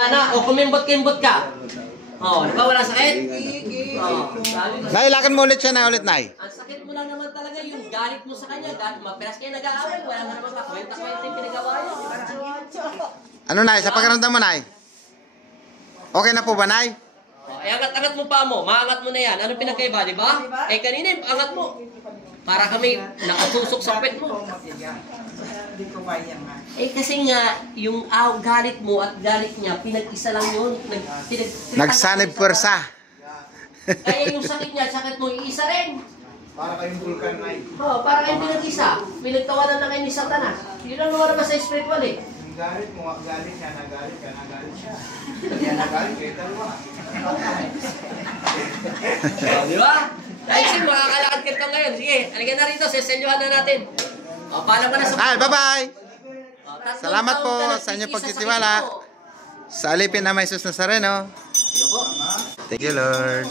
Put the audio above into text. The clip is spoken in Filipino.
Ana, o kumimbot-kimbot ka. Oh, di ba walang sakit? Oh, Nay, lakan mo ulit siya na ulit, Nay. ang sakit mo lang naman talaga yung galit mo sa kanya. Mapilas kayo nag-aaway. Wala nga naman kakwenta-kwenta yung pinagawa yun. Ano, Nay? Sa pakiramdam mo, Nay? Okay na po ba, Nay? Oh, angat-angat mo pa mo. Maangat mo na yan. Ano pinagkaiba, di ba? Eh, kanina, angat mo. Para kami nakatusok sa pet mo. Eh, kasi nga, yung galit mo at galit niya, pinag-isa lang yun. Nagsanib pwersa. Kaya yung sakit niya, sakit mo, iisa rin. Para kayong vulkan na Oh, para kayong pinag-isa. Pinagtawanan na kayo ni Satanas. Yun lang naman naman sa spiritual eh. Yung galit mo, galit siya, nagalit ka, nagalit siya. Yan, nagalit kayo dalawa. Oh, di ba? Dahil sin, makakalakad ka ngayon. Sige, halika na rito, seselyuhan na natin. O, paalam ka na sa... Ay, bye-bye! O, Salamat po sa inyong pagtitiwala. Sa alipin na may Jesus Nazareno. Sige po. Thank you, Lord.